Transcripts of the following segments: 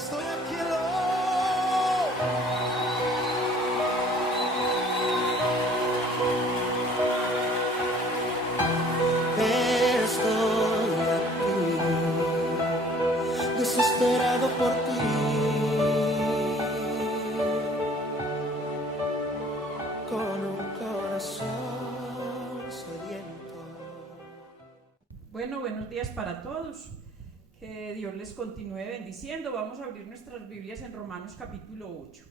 Estoy aquí, Lord. Estoy aquí, desesperado por ti. Con un corazón sediento. Bueno, buenos días para todos. Que Dios les continúe bendiciendo. Vamos a abrir nuestras Biblias en Romanos capítulo 8.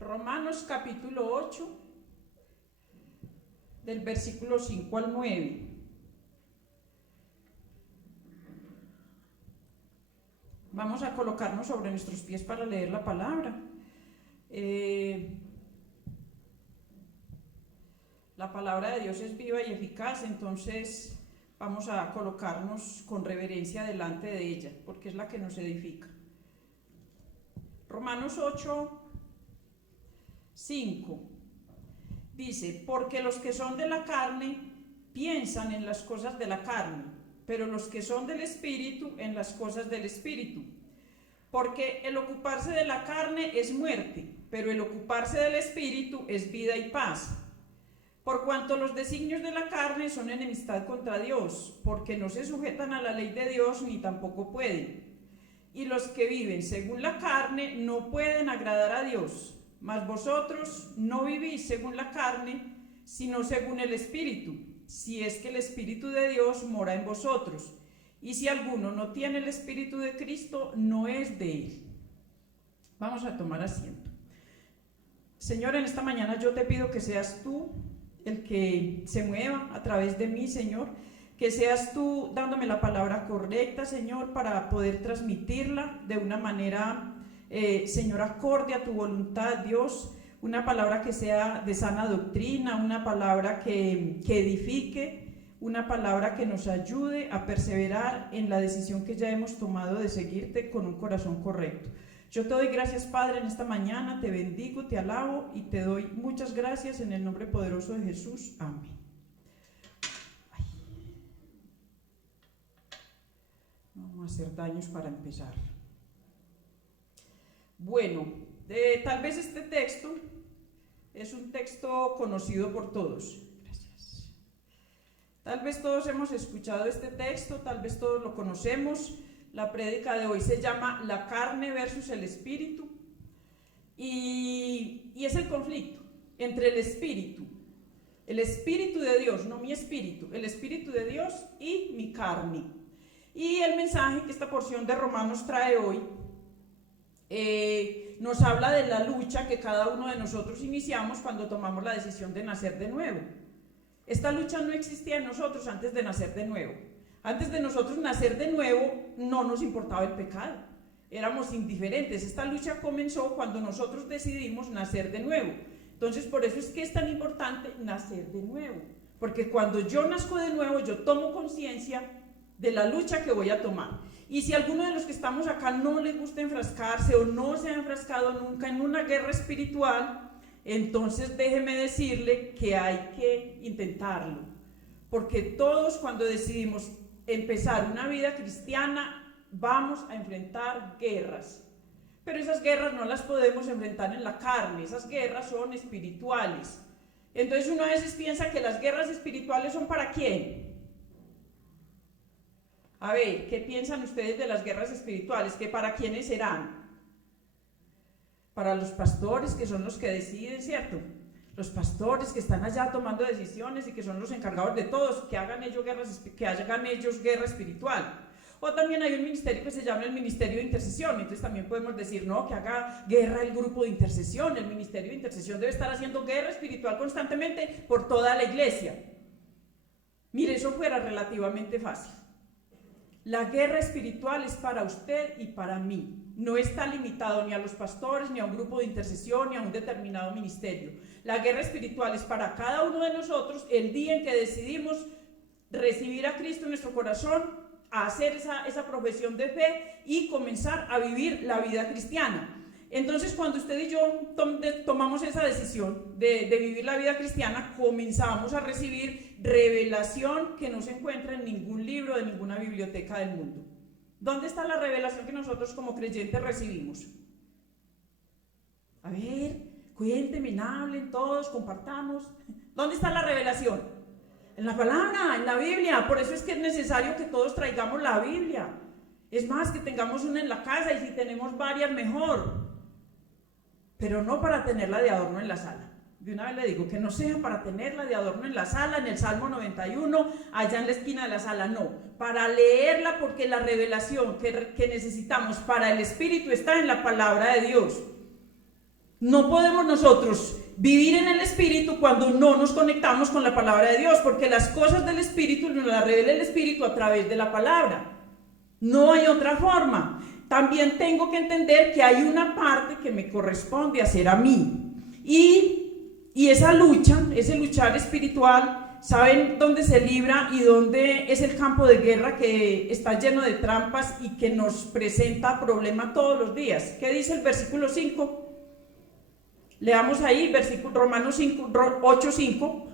Romanos capítulo 8, del versículo 5 al 9. Vamos a colocarnos sobre nuestros pies para leer la palabra. La palabra de Dios es viva y eficaz, entonces vamos a colocarnos con reverencia delante de ella, porque es la que nos edifica. Romanos 8, 5 dice: porque los que son de la carne piensan en las cosas de la carne, pero los que son del Espíritu en las cosas del Espíritu. Porque el ocuparse de la carne es muerte, pero el ocuparse del Espíritu es vida y paz. Por cuanto los designios de la carne son enemistad contra Dios, porque no se sujetan a la ley de Dios ni tampoco pueden. Y los que viven según la carne no pueden agradar a Dios. Mas vosotros no vivís según la carne, sino según el Espíritu, si es que el Espíritu de Dios mora en vosotros. Y si alguno no tiene el Espíritu de Cristo, no es de él. Vamos a tomar asiento. Señor, en esta mañana yo te pido que seas tú el que se mueva a través de mí, Señor, que seas tú dándome la palabra correcta, Señor, para poder transmitirla de una manera, Señor, acorde a tu voluntad, Dios, una palabra que sea de sana doctrina, una palabra que edifique, una palabra que nos ayude a perseverar en la decisión que ya hemos tomado de seguirte con un corazón correcto. Yo te doy gracias, Padre, en esta mañana, te bendigo, te alabo y te doy muchas gracias en el nombre poderoso de Jesús. Amén. Ay. No vamos a hacer daños para empezar. Bueno, tal vez este texto es un texto conocido por todos. Gracias. Tal vez todos hemos escuchado este texto, tal vez todos lo conocemos. La prédica de hoy se llama La carne versus el espíritu y es el conflicto entre el espíritu de Dios, no mi espíritu, el espíritu de Dios y mi carne. Y el mensaje que esta porción de Romanos trae hoy nos habla de la lucha que cada uno de nosotros iniciamos cuando tomamos la decisión de nacer de nuevo. Esta lucha no existía en nosotros antes de nacer de nuevo. Antes de nosotros nacer de nuevo, no nos importaba el pecado, éramos indiferentes. Esta lucha comenzó cuando nosotros decidimos nacer de nuevo. Entonces, por eso es que es tan importante nacer de nuevo, porque cuando yo nazco de nuevo, yo tomo conciencia de la lucha que voy a tomar. Y si a alguno de los que estamos acá no le gusta enfrascarse o no se ha enfrascado nunca en una guerra espiritual, entonces déjeme decirle que hay que intentarlo, porque todos cuando decidimos empezar una vida cristiana vamos a enfrentar guerras, pero esas guerras no las podemos enfrentar en la carne, esas guerras son espirituales. Entonces uno a veces piensa que las guerras espirituales son ¿para quién? A ver, ¿qué piensan ustedes de las guerras espirituales? ¿Que para quiénes serán? Para los pastores, que son los que deciden, ¿cierto? Los pastores que están allá tomando decisiones y que son los encargados de todos, que hagan ellos guerra espiritual. O también hay un ministerio que se llama el ministerio de intercesión, entonces también podemos decir, no, que haga guerra el grupo de intercesión. El ministerio de intercesión debe estar haciendo guerra espiritual constantemente por toda la iglesia. Mire, eso fuera relativamente fácil. La guerra espiritual es para usted y para mí. No está limitado ni a los pastores, ni a un grupo de intercesión, ni a un determinado ministerio. La guerra espiritual es para cada uno de nosotros el día en que decidimos recibir a Cristo en nuestro corazón, a hacer esa profesión de fe y comenzar a vivir la vida cristiana. Entonces, cuando usted y yo tomamos esa decisión de vivir la vida cristiana, comenzamos a recibir revelación que no se encuentra en ningún libro de ninguna biblioteca del mundo. ¿Dónde está la revelación que nosotros como creyentes recibimos? A ver, cuéntenme, hablen todos, compartamos. ¿Dónde está la revelación? En la palabra, en la Biblia. Por eso es que es necesario que todos traigamos la Biblia. Es más, que tengamos una en la casa, y si tenemos varias, mejor. Pero no para tenerla de adorno en la sala. De una vez le digo que no sea para tenerla de adorno en la sala, en el Salmo 91, allá en la esquina de la sala, no. Para leerla, porque la revelación que necesitamos para el Espíritu está en la palabra de Dios. No podemos nosotros vivir en el Espíritu cuando no nos conectamos con la palabra de Dios, porque las cosas del Espíritu nos las revela el Espíritu a través de la palabra. No hay otra forma. También tengo que entender que hay una parte que me corresponde hacer a mí. Y esa lucha, ese luchar espiritual, ¿saben dónde se libra y dónde es el campo de guerra que está lleno de trampas y que nos presenta problemas todos los días? ¿Qué dice el versículo 5? Leamos ahí, Romanos 8:5.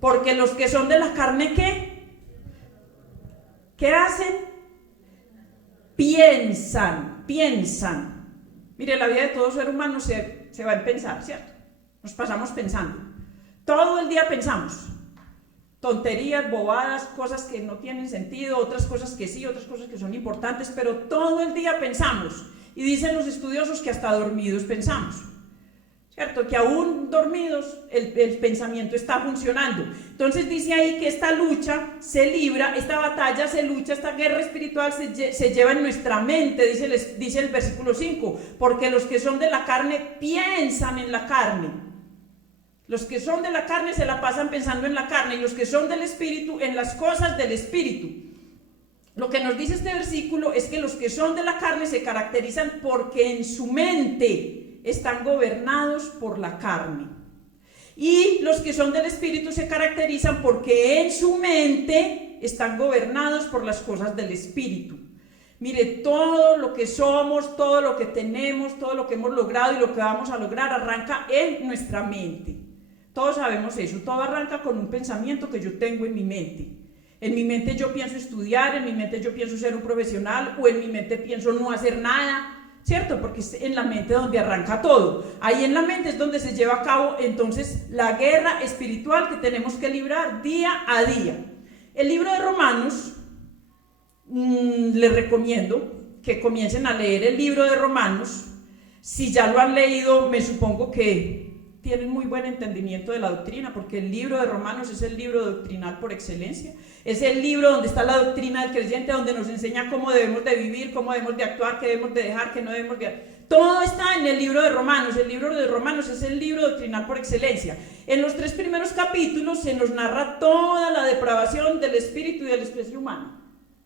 Porque los que son de la carne, ¿qué hacen? Piensan. Mire, la vida de todo ser humano se va en pensar, ¿cierto? Nos pasamos pensando. Todo el día pensamos. Tonterías, bobadas, cosas que no tienen sentido, otras cosas que sí, otras cosas que son importantes, pero todo el día pensamos. Y dicen los estudiosos que hasta dormidos pensamos. ¿Cierto? Que aún dormidos el pensamiento está funcionando. Entonces dice ahí que esta lucha se libra, esta batalla se lucha, esta guerra espiritual se lleva en nuestra mente, dice el versículo 5, porque los que son de la carne piensan en la carne. Los que son de la carne se la pasan pensando en la carne, y los que son del Espíritu en las cosas del Espíritu. Lo que nos dice este versículo es que los que son de la carne se caracterizan porque en su mente están gobernados por la carne. Y los que son del Espíritu se caracterizan porque en su mente están gobernados por las cosas del Espíritu. Mire, todo lo que somos, todo lo que tenemos, todo lo que hemos logrado y lo que vamos a lograr arranca en nuestra mente. Todos sabemos eso, todo arranca con un pensamiento que yo tengo en mi mente. En mi mente yo pienso estudiar, en mi mente yo pienso ser un profesional, o en mi mente pienso no hacer nada, ¿cierto? Porque es en la mente donde arranca todo. Ahí en la mente es donde se lleva a cabo entonces la guerra espiritual que tenemos que librar día a día. El libro de Romanos, les recomiendo que comiencen a leer el libro de Romanos. Si ya lo han leído, me supongo que tienen muy buen entendimiento de la doctrina, porque el libro de Romanos es el libro doctrinal por excelencia. Es el libro donde está la doctrina del creyente, donde nos enseña cómo debemos de vivir, cómo debemos de actuar, qué debemos de dejar, qué no debemos de... Todo está en el libro de Romanos. El libro de Romanos es el libro doctrinal por excelencia. En los 3 primeros capítulos se nos narra toda la depravación del espíritu y de la especie humana.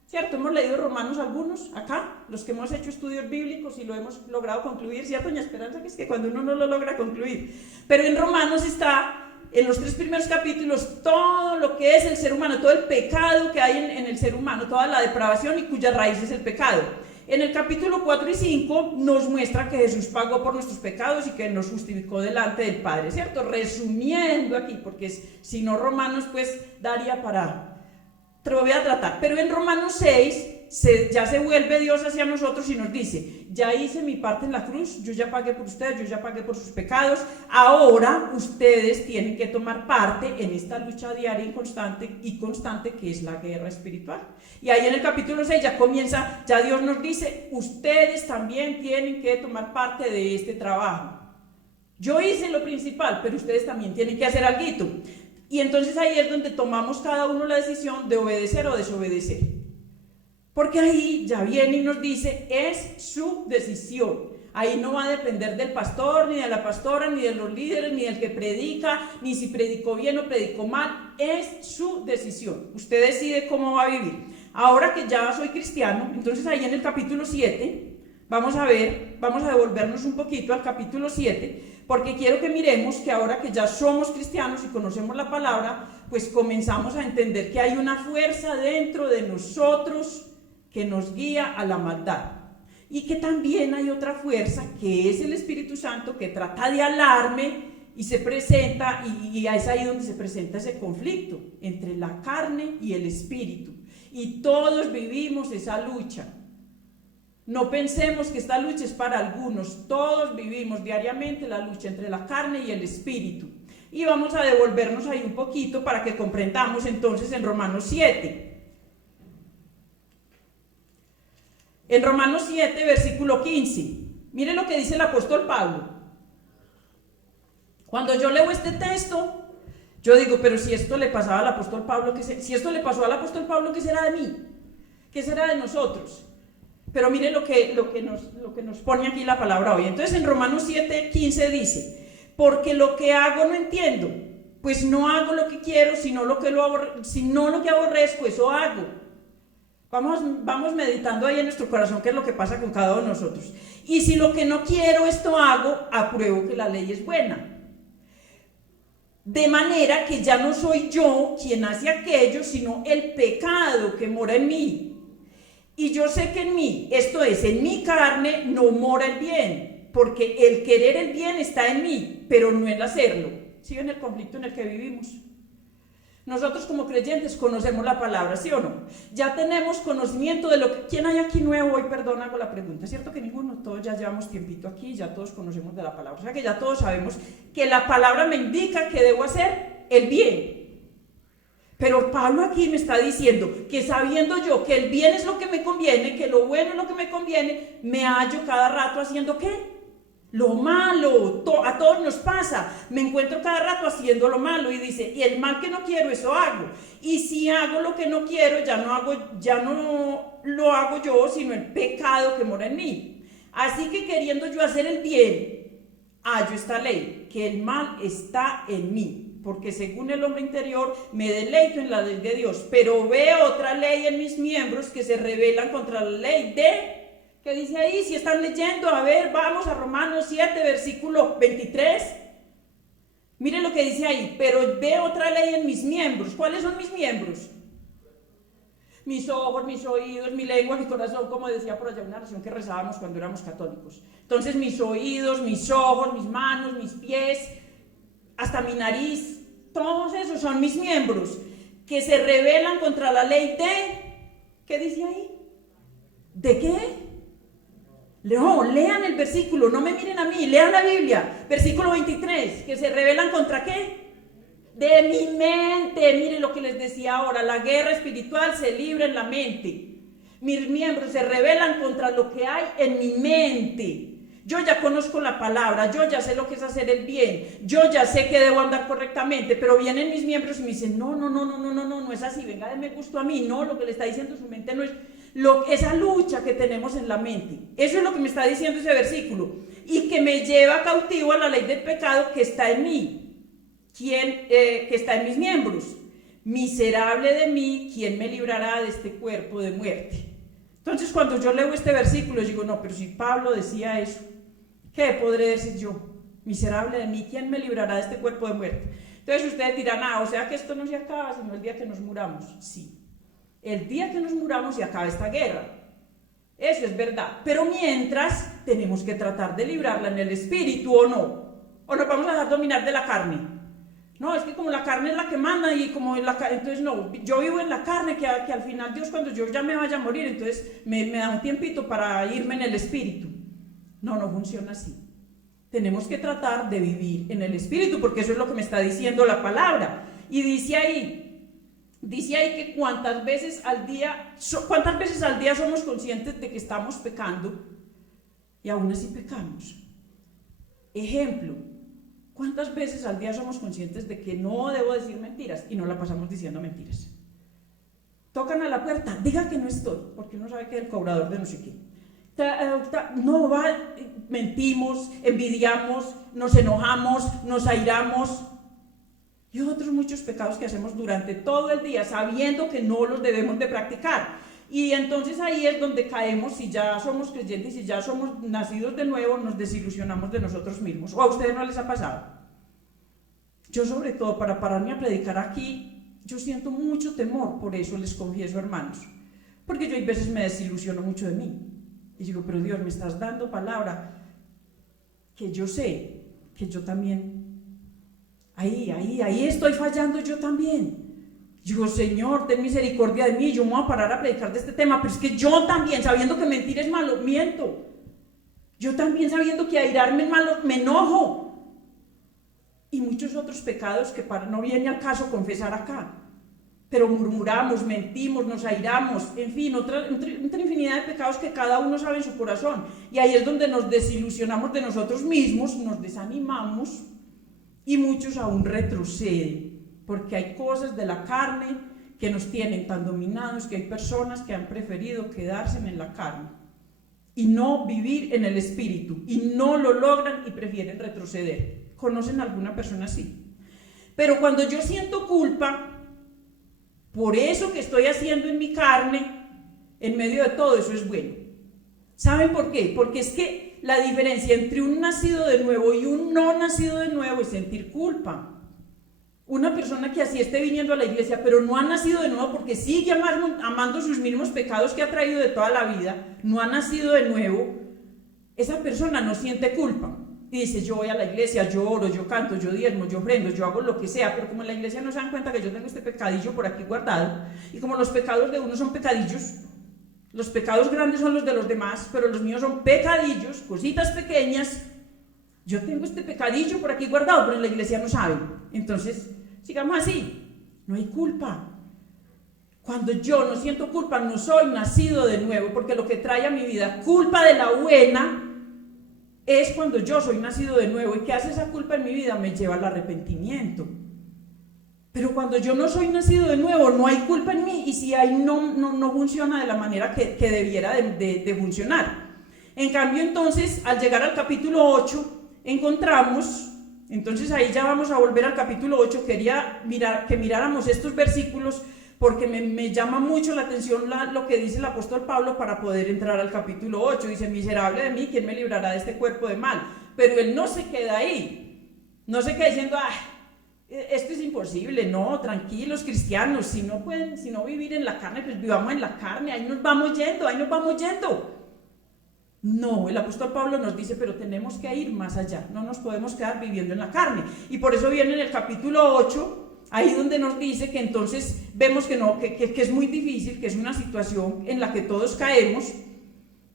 ¿Cierto? Hemos leído Romanos algunos acá, los que hemos hecho estudios bíblicos y lo hemos logrado concluir, ¿cierto, doña Esperanza? Que es que cuando uno no lo logra concluir. Pero en Romanos está, en los 3 primeros capítulos, todo lo que es el ser humano, todo el pecado que hay en el ser humano, toda la depravación y cuya raíz es el pecado. En el capítulo 4 y 5 nos muestra que Jesús pagó por nuestros pecados y que nos justificó delante del Padre, ¿cierto? Resumiendo aquí, porque si no Romanos pues daría para... Te lo voy a tratar, pero en Romanos 6 ya se vuelve Dios hacia nosotros y nos dice: ya hice mi parte en la cruz, yo ya pagué por ustedes, yo ya pagué por sus pecados, ahora ustedes tienen que tomar parte en esta lucha diaria y constante que es la guerra espiritual. Y ahí en el capítulo 6 ya comienza, ya Dios nos dice: ustedes también tienen que tomar parte de este trabajo. Yo hice lo principal, pero ustedes también tienen que hacer algo. Y entonces ahí es donde tomamos cada uno la decisión de obedecer o desobedecer. Porque ahí ya viene y nos dice, es su decisión. Ahí no va a depender del pastor, ni de la pastora, ni de los líderes, ni del que predica, ni si predicó bien o predicó mal. Es su decisión. Usted decide cómo va a vivir. Ahora que ya soy cristiano, entonces ahí en el capítulo 7, vamos a devolvernos un poquito al capítulo 7, porque quiero que miremos que ahora que ya somos cristianos y conocemos la palabra, pues comenzamos a entender que hay una fuerza dentro de nosotros que nos guía a la maldad. y que también hay otra fuerza que es el Espíritu Santo que trata de alarme y se presenta, y es ahí donde se presenta ese conflicto entre la carne y el espíritu. Y todos vivimos esa lucha. No pensemos que esta lucha es para algunos, todos vivimos diariamente la lucha entre la carne y el espíritu. Y vamos a devolvernos ahí un poquito para que comprendamos entonces en Romanos 7. En Romanos 7, versículo 15. Miren lo que dice el apóstol Pablo. Cuando yo leo este texto, yo digo, pero si esto le pasaba al apóstol Pablo, si esto le pasó al apóstol Pablo, ¿qué será de mí? ¿Qué será de nosotros? Pero miren lo que nos pone aquí la palabra hoy. Entonces en Romanos 7, 15 dice, porque lo que hago no entiendo, pues no hago lo que quiero, sino lo que aborrezco, eso hago. Vamos meditando ahí en nuestro corazón qué es lo que pasa con cada uno de nosotros. Y si lo que no quiero, esto hago, apruebo que la ley es buena. De manera que ya no soy yo quien hace aquello, sino el pecado que mora en mí. Y yo sé que en mí, esto es, en mi carne, no mora el bien, porque el querer el bien está en mí, pero no el hacerlo. ¿Sí ven el conflicto en el que vivimos? Nosotros como creyentes conocemos la palabra, ¿sí o no? Ya tenemos conocimiento de lo que... ¿Quién hay aquí nuevo hoy? Perdón, hago la pregunta. ¿Es cierto que ninguno? Todos ya llevamos tiempito aquí, ya todos conocemos de la palabra. O sea que ya todos sabemos que la palabra me indica que debo hacer el bien. Pero Pablo aquí me está diciendo que sabiendo yo que el bien es lo que me conviene, que lo bueno es lo que me conviene, me hallo cada rato haciendo ¿qué? Lo malo. A todos nos pasa. Me encuentro cada rato haciendo lo malo y dice, y el mal que no quiero, eso hago. Y si hago lo que no quiero, ya no lo hago yo, sino el pecado que mora en mí. Así que queriendo yo hacer el bien, hallo esta ley, que el mal está en mí. Porque según el hombre interior me deleito en la ley de Dios, pero veo otra ley en mis miembros que se rebelan contra la ley de... ¿Qué dice ahí? Si están leyendo, a ver, vamos a Romanos 7, versículo 23. Miren lo que dice ahí, pero veo otra ley en mis miembros. ¿Cuáles son mis miembros? Mis ojos, mis oídos, mi lengua, mi corazón, como decía por allá una oración que rezábamos cuando éramos católicos. Entonces mis oídos, mis ojos, mis manos, mis pies, hasta mi nariz, todos esos son mis miembros que se rebelan contra la ley de... ¿Qué dice ahí? ¿De qué? No, lean el versículo, no me miren a mí, lean la Biblia, versículo 23, que se rebelan contra ¿qué? De mi mente. Miren lo que les decía ahora, la guerra espiritual se libra en la mente. Mis miembros se rebelan contra lo que hay en mi mente. Yo ya conozco la palabra, yo ya sé lo que es hacer el bien, yo ya sé que debo andar correctamente, pero vienen mis miembros y me dicen, no es así, venga, deme gusto a mí, no, lo que le está diciendo su mente no es... esa lucha que tenemos en la mente, eso es lo que me está diciendo ese versículo, y que me lleva cautivo a la ley del pecado que está en mí, que está en mis miembros. Miserable de mí, ¿quién me librará de este cuerpo de muerte? Entonces cuando yo leo este versículo digo, no, pero si Pablo decía eso, ¿qué podré decir yo? Miserable de mí, ¿quién me librará de este cuerpo de muerte? Entonces ustedes dirán, o sea que esto no se acaba sino el día que nos muramos. Sí. El día que nos muramos se acaba esta guerra. Eso es verdad. Pero mientras tenemos que tratar de librarla en el espíritu, ¿o no? ¿O nos vamos a dejar dominar de la carne? No, es que como la carne es la que manda y como entonces no, yo vivo en la carne que al final Dios cuando yo ya me vaya a morir, entonces me da un tiempito para irme en el espíritu. No funciona así. Tenemos que tratar de vivir en el espíritu porque eso es lo que me está diciendo la palabra. Y dice ahí que cuántas veces al día somos conscientes de que estamos pecando y aún así pecamos. Ejemplo, ¿cuántas veces al día somos conscientes de que no debo decir mentiras y no la pasamos diciendo mentiras? Tocan a la puerta, diga que no estoy, porque uno sabe que es el cobrador de no sé qué. Mentimos, envidiamos, nos enojamos, nos airamos. Y otros muchos pecados que hacemos durante todo el día sabiendo que no los debemos de practicar. Y entonces ahí es donde caemos, si ya somos creyentes, si ya somos nacidos de nuevo, nos desilusionamos de nosotros mismos. ¿O a ustedes no les ha pasado? Yo sobre todo para pararme a predicar aquí, yo siento mucho temor, por eso les confieso, hermanos. Porque yo hay veces me desilusiono mucho de mí. Y digo, pero Dios, me estás dando palabra que yo sé que yo también, ahí estoy fallando yo también. Digo, Señor, ten misericordia de mí, yo me voy a parar a predicar de este tema, pero es que yo también, sabiendo que mentir es malo, miento. Yo también, sabiendo que airarme es malo, me enojo. Y muchos otros pecados que no viene al caso confesar acá. Pero murmuramos, mentimos, nos airamos, en fin, otra infinidad de pecados que cada uno sabe en su corazón. Y ahí es donde nos desilusionamos de nosotros mismos, nos desanimamos y muchos aún retroceden. Porque hay cosas de la carne que nos tienen tan dominados que hay personas que han preferido quedarse en la carne y no vivir en el espíritu, y no lo logran y prefieren retroceder. ¿Conocen a alguna persona así? Pero cuando yo siento culpa por eso que estoy haciendo en mi carne, en medio de todo eso es bueno. ¿Saben por qué? Porque es que la diferencia entre un nacido de nuevo y un no nacido de nuevo es sentir culpa. Una persona que así esté viniendo a la iglesia, pero no ha nacido de nuevo porque sigue amando sus mismos pecados que ha traído de toda la vida, no ha nacido de nuevo, esa persona no siente culpa. Y dice, yo voy a la iglesia, yo oro, yo canto, yo diezmo, yo ofrendo, yo hago lo que sea, pero como en la iglesia no se dan cuenta que yo tengo este pecadillo por aquí guardado, y como los pecados de uno son pecadillos, los pecados grandes son los de los demás, pero los míos son pecadillos, cositas pequeñas, yo tengo este pecadillo por aquí guardado, pero en la iglesia no saben. Entonces, sigamos así, no hay culpa. Cuando yo no siento culpa, no soy nacido de nuevo, porque lo que trae a mi vida culpa de la buena es cuando yo soy nacido de nuevo. ¿Y qué hace esa culpa en mi vida? Me lleva al arrepentimiento. Pero cuando yo no soy nacido de nuevo, no hay culpa en mí, y si hay, no funciona de la manera que debiera de funcionar. En cambio, entonces, al llegar al capítulo 8, encontramos, entonces ahí ya vamos a volver al capítulo 8, quería que miráramos estos versículos porque me llama mucho la atención lo que dice el apóstol Pablo para poder entrar al capítulo 8. Dice, miserable de mí, ¿quién me librará de este cuerpo de mal? Pero él no se queda ahí, no se queda diciendo, esto es imposible. No, tranquilos cristianos, si no vivir en la carne, pues vivamos en la carne, ahí nos vamos yendo. No, el apóstol Pablo nos dice, pero tenemos que ir más allá, no nos podemos quedar viviendo en la carne. Y por eso viene en el capítulo 8, ahí donde nos dice que entonces vemos que es muy difícil, que es una situación en la que todos caemos.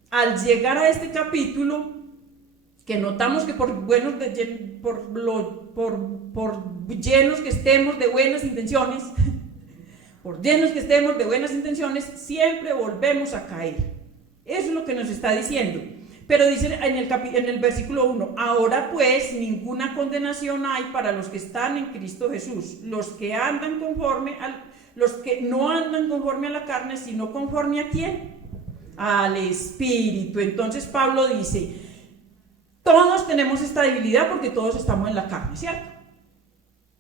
Al llegar a este capítulo, que notamos que por llenos que estemos de buenas intenciones, siempre volvemos a caer. Eso es lo que nos está diciendo. Pero dice en el versículo 1, ahora pues ninguna condenación hay para los que están en Cristo Jesús, los que no andan conforme a la carne, sino conforme ¿a quién? Al Espíritu. Entonces Pablo dice, todos tenemos esta debilidad porque todos estamos en la carne, ¿cierto?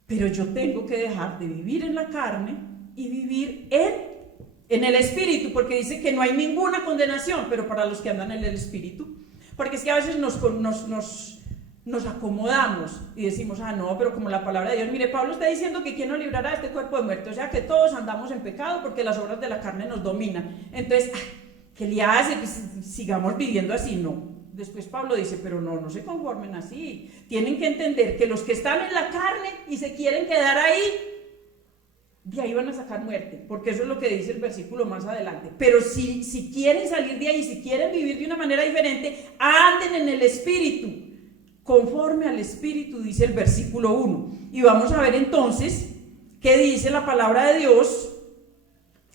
Pero yo tengo que dejar de vivir en la carne y vivir en el Espíritu, porque dice que no hay ninguna condenación, pero para los que andan en el Espíritu. Porque es que a veces nos acomodamos y decimos, no, pero como la palabra de Dios, mire, Pablo está diciendo que quién nos librará de este cuerpo de muerte, o sea que todos andamos en pecado porque las obras de la carne nos dominan. Entonces, ¿qué le hace? Pues, sigamos viviendo así. No. Después Pablo dice, pero no se conformen así. Tienen que entender que los que están en la carne y se quieren quedar ahí, de ahí van a sacar muerte, porque eso es lo que dice el versículo más adelante. Pero si quieren salir de ahí, si quieren vivir de una manera diferente, anden en el Espíritu, conforme al Espíritu, dice el versículo 1. Y vamos a ver entonces qué dice la palabra de Dios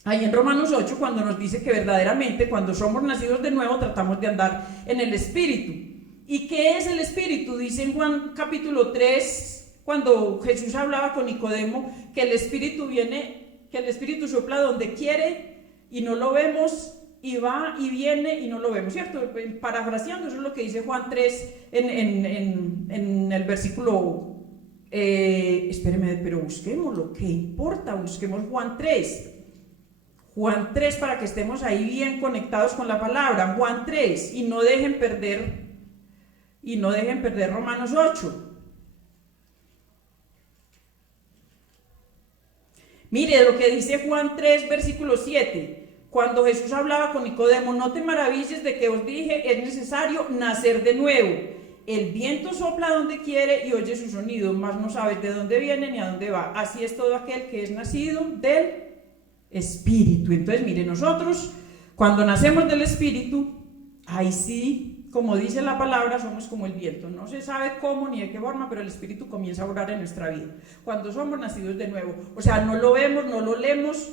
ahí en Romanos 8, cuando nos dice que verdaderamente cuando somos nacidos de nuevo tratamos de andar en el Espíritu. ¿Y qué es el Espíritu? Dice en Juan capítulo 3, cuando Jesús hablaba con Nicodemo, que el Espíritu sopla donde quiere y no lo vemos, y va y viene y no lo vemos, ¿cierto? Parafraseando, eso es lo que dice Juan 3 en el versículo, espéreme, pero busquémoslo, ¿qué importa? Busquemos Juan 3. Juan 3 para que estemos ahí bien conectados con la palabra, Juan 3, y no dejen perder Romanos 8. Mire lo que dice Juan 3, versículo 7. cuando Jesús hablaba con Nicodemo, no te maravilles de que os dije, es necesario nacer de nuevo. El viento sopla donde quiere y oye su sonido, mas no sabes de dónde viene ni a dónde va. Así es todo aquel que es nacido del Espíritu. Entonces, mire, nosotros cuando nacemos del Espíritu, ahí sí, como dice la palabra, somos como el viento. No se sabe cómo ni de qué forma, pero el Espíritu comienza a obrar en nuestra vida. Cuando somos nacidos de nuevo. O sea, no lo vemos, no lo leemos,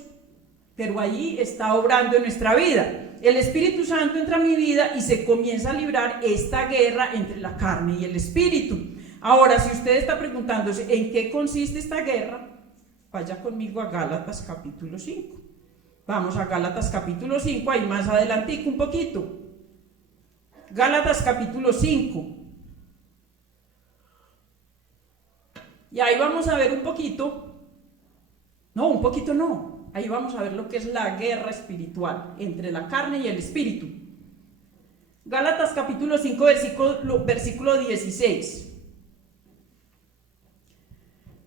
pero allí está obrando en nuestra vida. El Espíritu Santo entra a mi vida y se comienza a librar esta guerra entre la carne y el Espíritu. Ahora, si usted está preguntándose en qué consiste esta guerra, vaya conmigo a Gálatas capítulo 5. Vamos a Gálatas capítulo 5, ahí más adelantico un poquito. Gálatas capítulo 5. Y ahí vamos a ver un poquito no. Ahí vamos a ver lo que es la guerra espiritual entre la carne y el espíritu. Gálatas capítulo 5, versículo 16.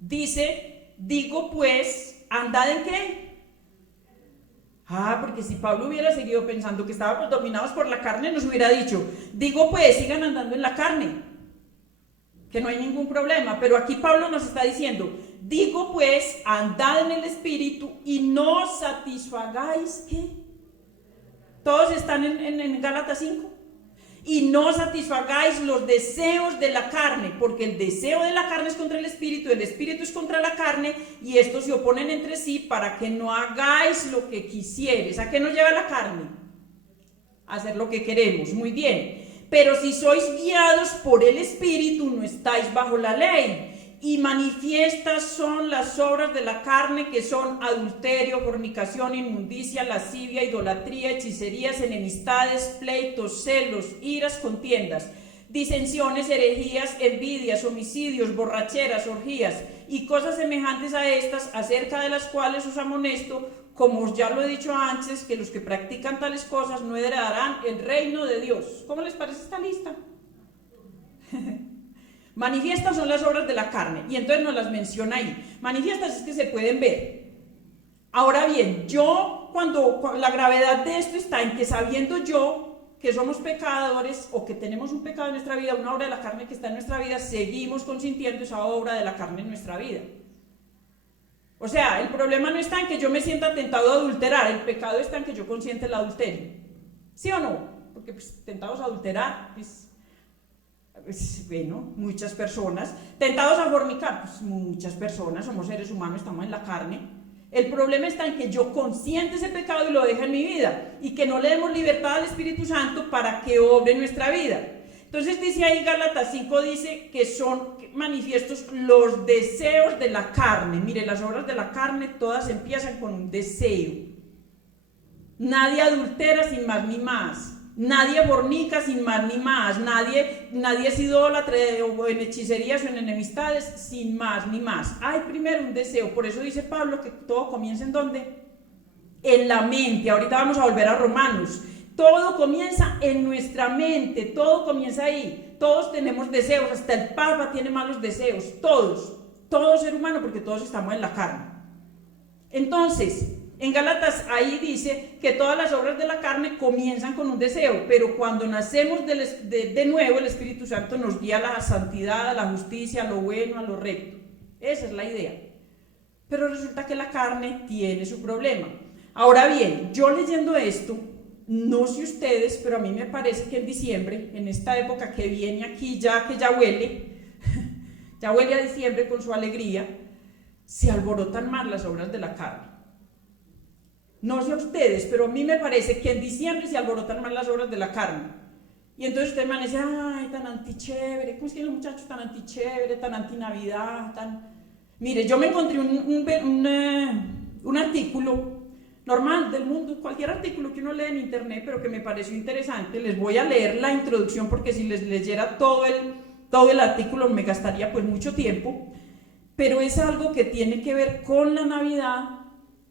Dice, digo pues, ¿andad en qué? Porque si Pablo hubiera seguido pensando que estábamos dominados por la carne, nos hubiera dicho, digo pues, sigan andando en la carne, que no hay ningún problema. Pero aquí Pablo nos está diciendo, digo pues, andad en el Espíritu y no satisfagáis, ¿qué? Todos están en Gálatas 5. Y no satisfagáis los deseos de la carne, porque el deseo de la carne es contra el Espíritu es contra la carne, y estos se oponen entre sí para que no hagáis lo que quisieres. ¿A qué nos lleva la carne? A hacer lo que queremos, muy bien. Pero si sois guiados por el Espíritu, no estáis bajo la ley. Y manifiestas son las obras de la carne, que son adulterio, fornicación, inmundicia, lascivia, idolatría, hechicerías, enemistades, pleitos, celos, iras, contiendas, disensiones, herejías, envidias, homicidios, borracheras, orgías y cosas semejantes a estas, acerca de las cuales os amonesto, como ya lo he dicho antes, que los que practican tales cosas no heredarán el reino de Dios. ¿Cómo les parece esta lista? Manifiestas son las obras de la carne, y entonces nos las menciona ahí. Manifiestas es que se pueden ver. Ahora bien, cuando la gravedad de esto está en que, sabiendo yo que somos pecadores o que tenemos un pecado en nuestra vida, una obra de la carne que está en nuestra vida, seguimos consintiendo esa obra de la carne en nuestra vida. O sea, el problema no está en que yo me sienta tentado a adulterar, el pecado está en que yo consiente el adulterio. ¿Sí o no? Porque pues, tentados a adulterar, bueno, muchas personas. Tentados a fornicar, pues muchas personas, somos seres humanos, estamos en la carne. El problema está en que yo consiente ese pecado y lo deje en mi vida, y que no le demos libertad al Espíritu Santo para que obre en nuestra vida. Entonces dice ahí Gálatas 5, dice que son manifiestos los deseos de la carne. Mire, las obras de la carne todas empiezan con un deseo. Nadie adultera sin más ni más. Nadie fornica sin más ni más. Nadie es idólatra o en hechicerías o en enemistades sin más ni más. Hay primero un deseo. Por eso dice Pablo que todo comienza ¿en dónde? En la mente. Ahorita vamos a volver a Romanos. Todo comienza en nuestra mente. Todo comienza ahí. Todos tenemos deseos. Hasta el Papa tiene malos deseos. Todo ser humano, porque todos estamos en la carne. Entonces, en Gálatas ahí dice que todas las obras de la carne comienzan con un deseo, pero cuando nacemos de nuevo, el Espíritu Santo nos guía a la santidad, a la justicia, a lo bueno, a lo recto. Esa es la idea. Pero resulta que la carne tiene su problema. Ahora bien, yo leyendo esto, no sé ustedes, pero a mí me parece que en diciembre, en esta época que viene aquí, ya que ya huele a diciembre con su alegría, se alborotan más las obras de la carne. No sé a ustedes, pero a mí me parece que en diciembre se alborotan más las obras de la carne. Y entonces usted me dice, ay, tan antichévere, ¿cómo es que los muchachos tan antichévere, tan antinavidad, tan...? Mire, yo me encontré un artículo normal del mundo, cualquier artículo que uno lee en internet, pero que me pareció interesante. Les voy a leer la introducción porque si les leyera todo el artículo me gastaría pues mucho tiempo, pero es algo que tiene que ver con la Navidad.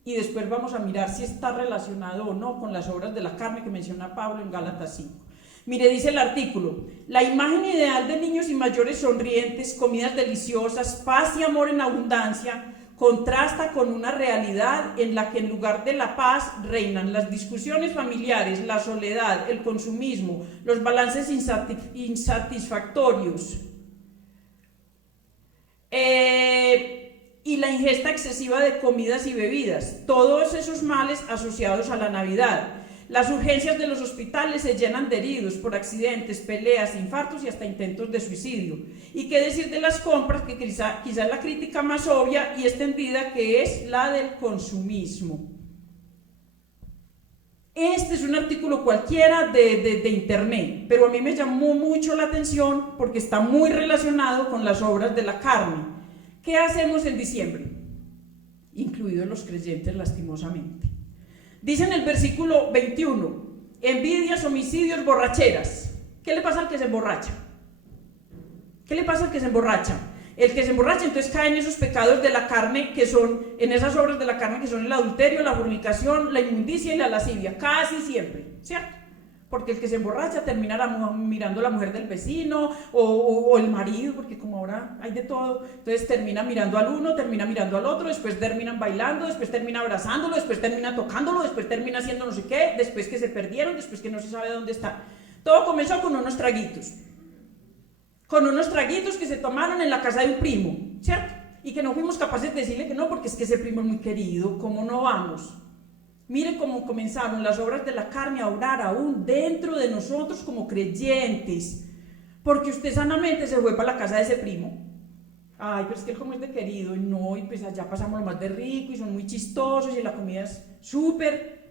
Y después vamos a mirar si está relacionado o no con las obras de la carne que menciona Pablo en Gálatas 5. Mire, dice el artículo, la imagen ideal de niños y mayores sonrientes, comidas deliciosas, paz y amor en abundancia, contrasta con una realidad en la que en lugar de la paz reinan las discusiones familiares, la soledad, el consumismo, los balances insatisfactorios y la ingesta excesiva de comidas y bebidas, todos esos males asociados a la Navidad. Las urgencias de los hospitales se llenan de heridos por accidentes, peleas, infartos y hasta intentos de suicidio. ¿Y qué decir de las compras, que quizá es la crítica más obvia y extendida, que es la del consumismo? Este es un artículo cualquiera de internet, pero a mí me llamó mucho la atención porque está muy relacionado con las obras de la carne. ¿Qué hacemos en diciembre? Incluidos los creyentes, lastimosamente. Dice en el versículo 21, envidias, homicidios, borracheras. ¿Qué le pasa al que se emborracha? ¿Qué le pasa al que se emborracha? El que se emborracha entonces cae en esos pecados de la carne que son, en esas obras de la carne que son el adulterio, la fornicación, la inmundicia y la lascivia, casi siempre, ¿cierto? Porque el que se emborracha termina mirando a la mujer del vecino o el marido, porque como ahora hay de todo, entonces termina mirando al uno, termina mirando al otro, después terminan bailando, después termina abrazándolo, después termina tocándolo, después termina haciendo no sé qué, después que se perdieron, después que no se sabe dónde está. Todo comenzó con unos traguitos que se tomaron en la casa de un primo, ¿cierto? Y que no fuimos capaces de decirle que no, porque es que ese primo es muy querido, ¿cómo no vamos? Miren cómo comenzaron las obras de la carne a orar aún dentro de nosotros como creyentes, porque usted sanamente se fue para la casa de ese primo. Ay, pero es que él como es de querido, y no, y pues allá pasamos lo más de rico, y son muy chistosos, y la comida es súper.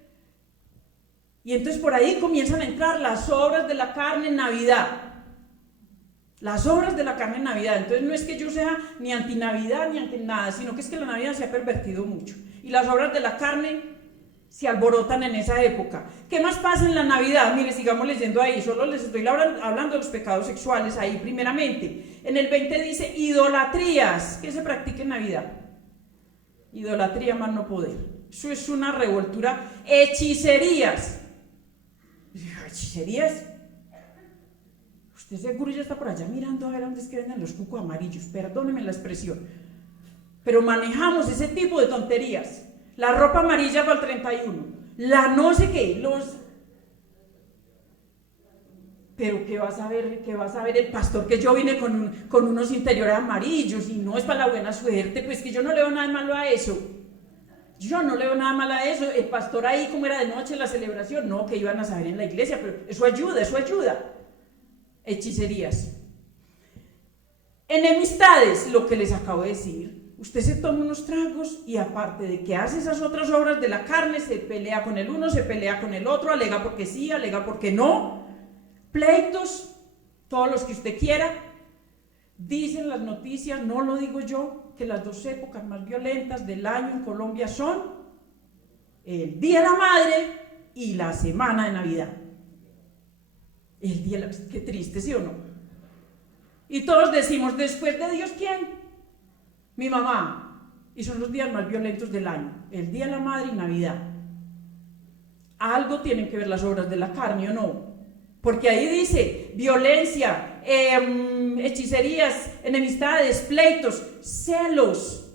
Y entonces por ahí comienzan a entrar las obras de la carne en Navidad. Las obras de la carne en Navidad. Entonces no es que yo sea ni anti-Navidad ni anti nada, sino que es que la Navidad se ha pervertido mucho. Y las obras de la carne se alborotan en esa época. ¿Qué más pasa en la Navidad? Mire, sigamos leyendo ahí, solo les estoy hablando de los pecados sexuales ahí primeramente. En el 20 dice idolatrías. ¿Qué se practica en Navidad? Idolatría más no poder. Eso es una revoltura. Hechicerías. ¿Hechicerías? Usted seguro ya está por allá mirando a ver dónde es que venden los cucos amarillos, perdóneme la expresión, pero manejamos ese tipo de tonterías. La ropa amarilla para el 31, la no sé qué, pero ¿qué va a saber el pastor que yo vine con unos interiores amarillos y no es para la buena suerte? Pues que yo no leo nada malo a eso. Yo no leo nada malo a eso. El pastor ahí, como era de noche la celebración, no, que iban a saber en la iglesia, pero eso ayuda. Hechicerías. Enemistades, lo que les acabo de decir. Usted se toma unos tragos y aparte de que hace esas otras obras de la carne, se pelea con el uno, se pelea con el otro, alega porque sí, alega porque no. Pleitos, todos los que usted quiera. Dicen las noticias, no lo digo yo, que las dos épocas más violentas del año en Colombia son el Día de la Madre y la Semana de Navidad. El día de la... Qué triste, ¿sí o no? Y todos decimos, después de Dios, ¿quién? Mi mamá. Y son los días más violentos del año, el Día de la Madre y Navidad. Algo tienen que ver las obras de la carne, ¿o no? Porque ahí dice violencia, hechicerías, enemistades, pleitos, celos.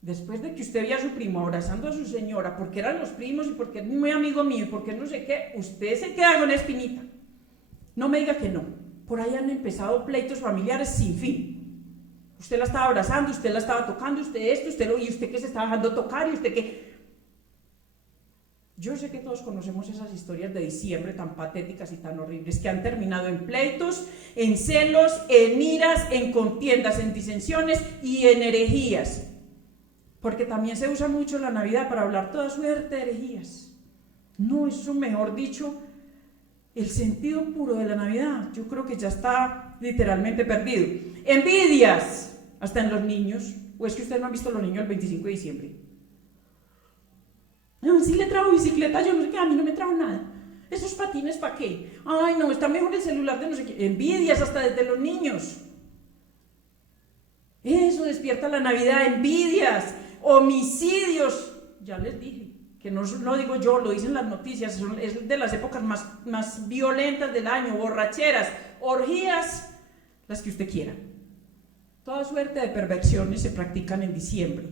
Después de que usted veía a su primo abrazando a su señora, porque eran los primos y porque es muy amigo mío y porque no sé qué, usted se queda con espinita. No me diga que no. Por ahí han empezado pleitos familiares sin fin. Usted la estaba abrazando, usted la estaba tocando, usted esto, y usted que se estaba dejando tocar, y usted que... Yo sé que todos conocemos esas historias de diciembre tan patéticas y tan horribles que han terminado en pleitos, en celos, en iras, en contiendas, en disensiones y en herejías. Porque también se usa mucho la Navidad para hablar toda suerte de herejías. No, eso mejor dicho, el sentido puro de la Navidad, yo creo que ya está literalmente perdido. Envidias, hasta en los niños. ¿O es que ustedes no han visto a los niños el 25 de diciembre? No, sí le trajo bicicleta, yo no sé qué, a mí no me trajo nada. ¿Esos patines para qué? Ay, no, está mejor el celular de no sé qué. Envidias hasta desde los niños. Eso despierta la Navidad, envidias, homicidios. Ya les dije, que no lo digo yo, lo dicen las noticias, es de las épocas más violentas del año, borracheras, orgías, las que usted quiera. Toda suerte de perversiones se practican en diciembre.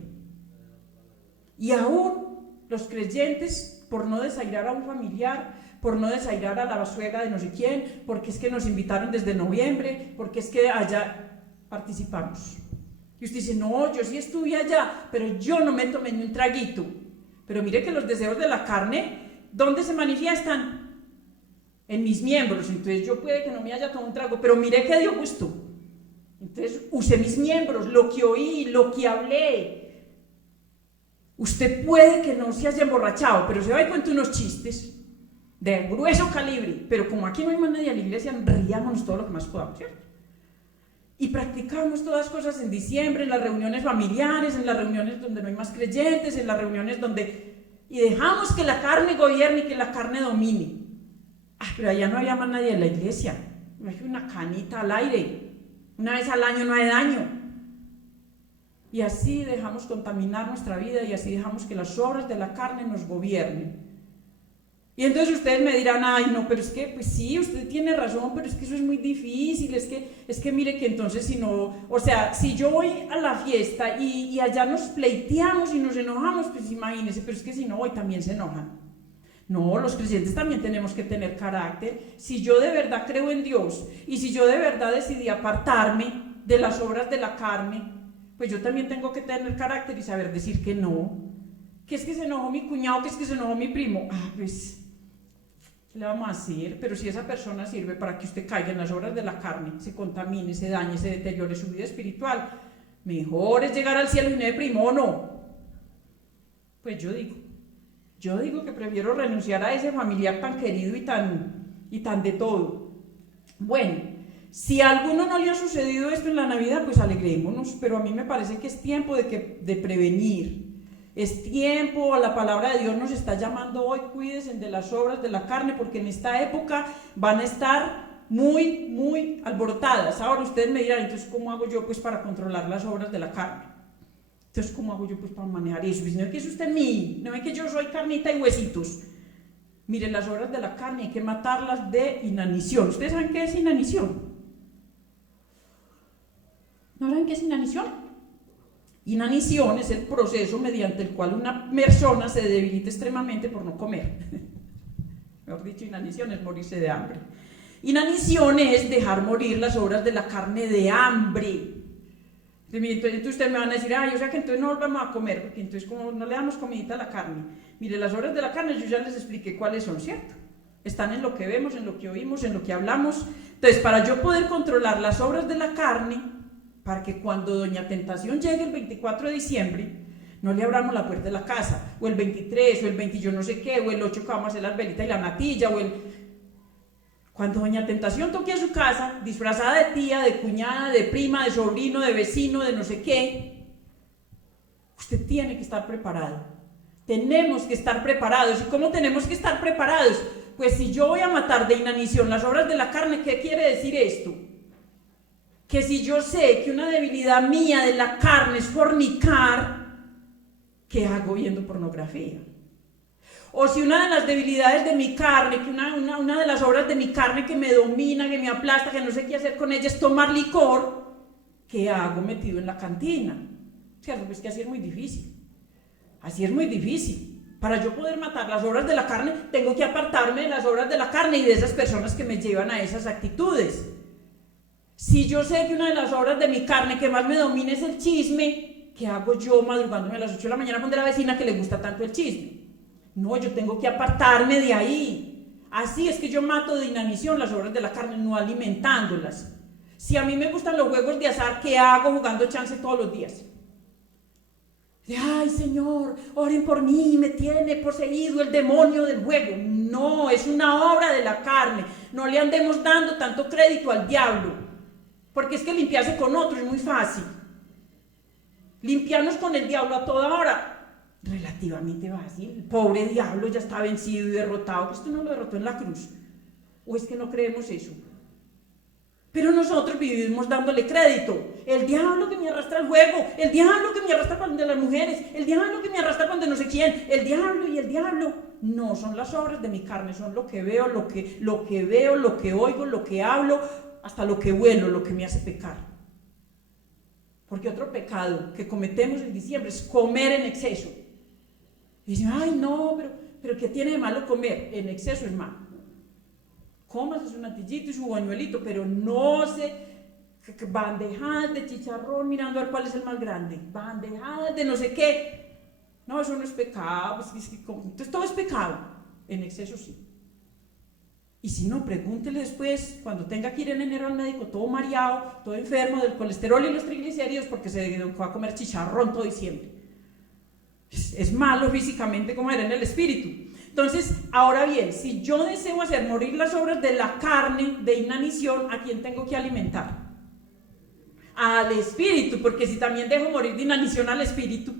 Y aún los creyentes, por no desairar a un familiar, por no desairar a la suegra de no sé quién, porque es que nos invitaron desde noviembre, porque es que allá participamos. Y usted dice, no, yo sí estuve allá, pero yo no me tomé ni un traguito. Pero mire que los deseos de la carne, ¿dónde se manifiestan? En mis miembros. Entonces yo puede que no me haya tomado un trago, pero mire que dio gusto. Entonces usé mis miembros, lo que oí, lo que hablé. Usted puede que no se haya emborrachado, pero se va y cuenta unos chistes de grueso calibre, pero como aquí no hay más nadie a la iglesia, riámonos todo lo que más podamos, ¿cierto? Y practicamos todas cosas en diciembre, en las reuniones familiares, en las reuniones donde no hay más creyentes, en las reuniones donde... Y dejamos que la carne gobierne y que la carne domine. Pero allá no había más nadie en la iglesia, no hay una canita al aire, una vez al año no hay daño. Y así dejamos contaminar nuestra vida y así dejamos que las obras de la carne nos gobiernen. Y entonces ustedes me dirán, ay no, pero es que, pues sí, usted tiene razón, pero es que eso es muy difícil, es que mire que entonces si no, o sea, si yo voy a la fiesta y allá nos pleiteamos y nos enojamos, pues imagínense, pero es que si no voy también se enojan. No, los creyentes también tenemos que tener carácter. Si yo de verdad creo en Dios y si yo de verdad decidí apartarme de las obras de la carne, pues yo también tengo que tener carácter y saber decir que no. Que es que se enojó mi cuñado, que es que se enojó mi primo. Pues... ¿qué le vamos a hacer? Pero si esa persona sirve para que usted caiga en las obras de la carne, se contamine, se dañe, se deteriore su vida espiritual, mejor es llegar al cielo y no de primo, ¿o no? Pues yo digo que prefiero renunciar a ese familiar tan querido y tan de todo. Bueno, si a alguno no le ha sucedido esto en la Navidad, pues alegrémonos, pero a mí me parece que es tiempo de prevenir. Es tiempo, la palabra de Dios nos está llamando hoy, cuídense de las obras de la carne, porque en esta época van a estar muy, muy alborotadas. Ahora ustedes me dirán, entonces, ¿cómo hago yo pues para controlar las obras de la carne? Entonces, ¿cómo hago yo pues para manejar eso? Pues no es que eso esté en mí, no es que yo soy carnita y huesitos. Miren, las obras de la carne hay que matarlas de inanición. ¿Ustedes saben qué es inanición? ¿No saben qué es inanición? Inanición es el proceso mediante el cual una persona se debilita extremadamente por no comer. Mejor dicho, inanición es morirse de hambre. Inanición es dejar morir las obras de la carne de hambre. Entonces ustedes me van a decir, o sea que entonces no volvamos a comer, porque entonces como no le damos comidita a la carne. Mire, las obras de la carne yo ya les expliqué cuáles son, ¿cierto? Están en lo que vemos, en lo que oímos, en lo que hablamos. Entonces, para yo poder controlar las obras de la carne, para que cuando Doña Tentación llegue el 24 de diciembre, no le abramos la puerta de la casa, o el 23, o el 20 yo no sé qué, o el 8 que vamos a hacer las velitas y la natilla, Cuando Doña Tentación toque a su casa, disfrazada de tía, de cuñada, de prima, de sobrino, de vecino, de no sé qué, usted tiene que estar preparado. Tenemos que estar preparados. ¿Y cómo tenemos que estar preparados? Pues si yo voy a matar de inanición las obras de la carne, ¿qué quiere decir esto? Que si yo sé que una debilidad mía de la carne es fornicar, ¿qué hago viendo pornografía? O si una de las debilidades de mi carne, que una de las obras de mi carne que me domina, que me aplasta, que no sé qué hacer con ella es tomar licor, ¿qué hago metido en la cantina? ¿Cierto? Pues que así es muy difícil. Así es muy difícil. Para yo poder matar las obras de la carne, tengo que apartarme de las obras de la carne y de esas personas que me llevan a esas actitudes. Si yo sé que una de las obras de mi carne que más me domina es el chisme, ¿qué hago yo madrugándome a las 8 de la mañana con de la vecina que le gusta tanto el chisme? No, yo tengo que apartarme de ahí. Así es que yo mato de inanición las obras de la carne, no alimentándolas. Si a mí me gustan los juegos de azar, ¿qué hago jugando chance todos los días? Ay, Señor, oren por mí, me tiene poseído el demonio del juego. No, es una obra de la carne. No le andemos dando tanto crédito al diablo. Porque es que limpiarse con otro es muy fácil. Limpiarnos con el diablo a toda hora, relativamente fácil. El pobre diablo ya está vencido y derrotado. ¿Esto no lo derrotó en la cruz? ¿O es que no creemos eso? Pero nosotros vivimos dándole crédito. El diablo que me arrastra al juego, el diablo que me arrastra con de las mujeres, el diablo que me arrastra con de no sé quién, el diablo y el diablo. No, son las obras de mi carne, son lo que veo, lo que veo, lo que oigo, lo que hablo, hasta lo que huelo, lo que me hace pecar. Porque otro pecado que cometemos en diciembre es comer en exceso. Y dicen, ay no, pero ¿qué tiene de malo comer? En exceso es malo. Cómase su natillito y su buñuelito, pero no bandejadas de chicharrón mirando a ver cuál es el más grande, bandejadas de no sé qué. No, eso no es pecado, entonces todo es pecado, en exceso sí. Y si no, pregúntele después, cuando tenga que ir en enero al médico, todo mareado, todo enfermo del colesterol y los triglicéridos, porque se va a comer chicharrón todo diciembre. Es malo físicamente como era en el espíritu. Entonces, ahora bien, si yo deseo hacer morir las obras de la carne, de inanición, ¿a quién tengo que alimentar? Al espíritu, porque si también dejo morir de inanición al espíritu,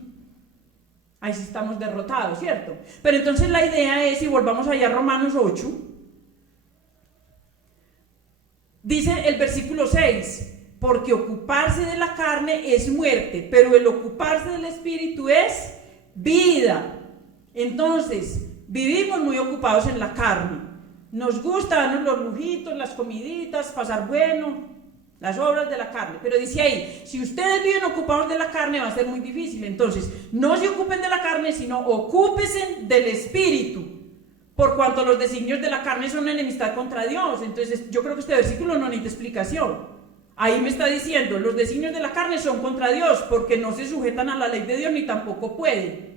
ahí sí estamos derrotados, ¿cierto? Pero entonces la idea es, y volvamos allá a Romanos 8, dice el versículo 6, porque ocuparse de la carne es muerte, pero el ocuparse del espíritu es vida. Entonces, vivimos muy ocupados en la carne. Nos gustan los lujitos, las comiditas, pasar bueno, las obras de la carne. Pero dice ahí, si ustedes viven ocupados de la carne va a ser muy difícil. Entonces, no se ocupen de la carne, sino ocúpense del espíritu. Por cuanto los designios de la carne son enemistad contra Dios. Entonces, yo creo que este versículo no necesita explicación. Ahí me está diciendo, los designios de la carne son contra Dios, porque no se sujetan a la ley de Dios ni tampoco pueden.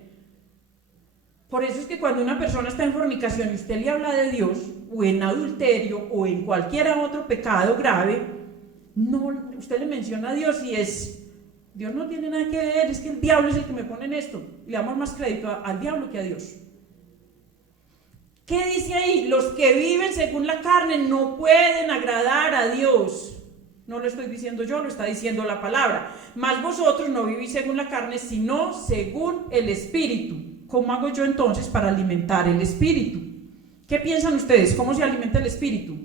Por eso es que cuando una persona está en fornicación y usted le habla de Dios, o en adulterio, o en cualquier otro pecado grave, no, usted le menciona a Dios y Dios no tiene nada que ver, es que el diablo es el que me pone en esto. Le damos más crédito al diablo que a Dios. ¿Qué dice ahí? Los que viven según la carne no pueden agradar a Dios. No lo estoy diciendo yo, lo está diciendo la palabra. Mas vosotros no vivís según la carne, sino según el Espíritu. ¿Cómo hago yo entonces para alimentar el espíritu? ¿Qué piensan ustedes? ¿Cómo se alimenta el espíritu?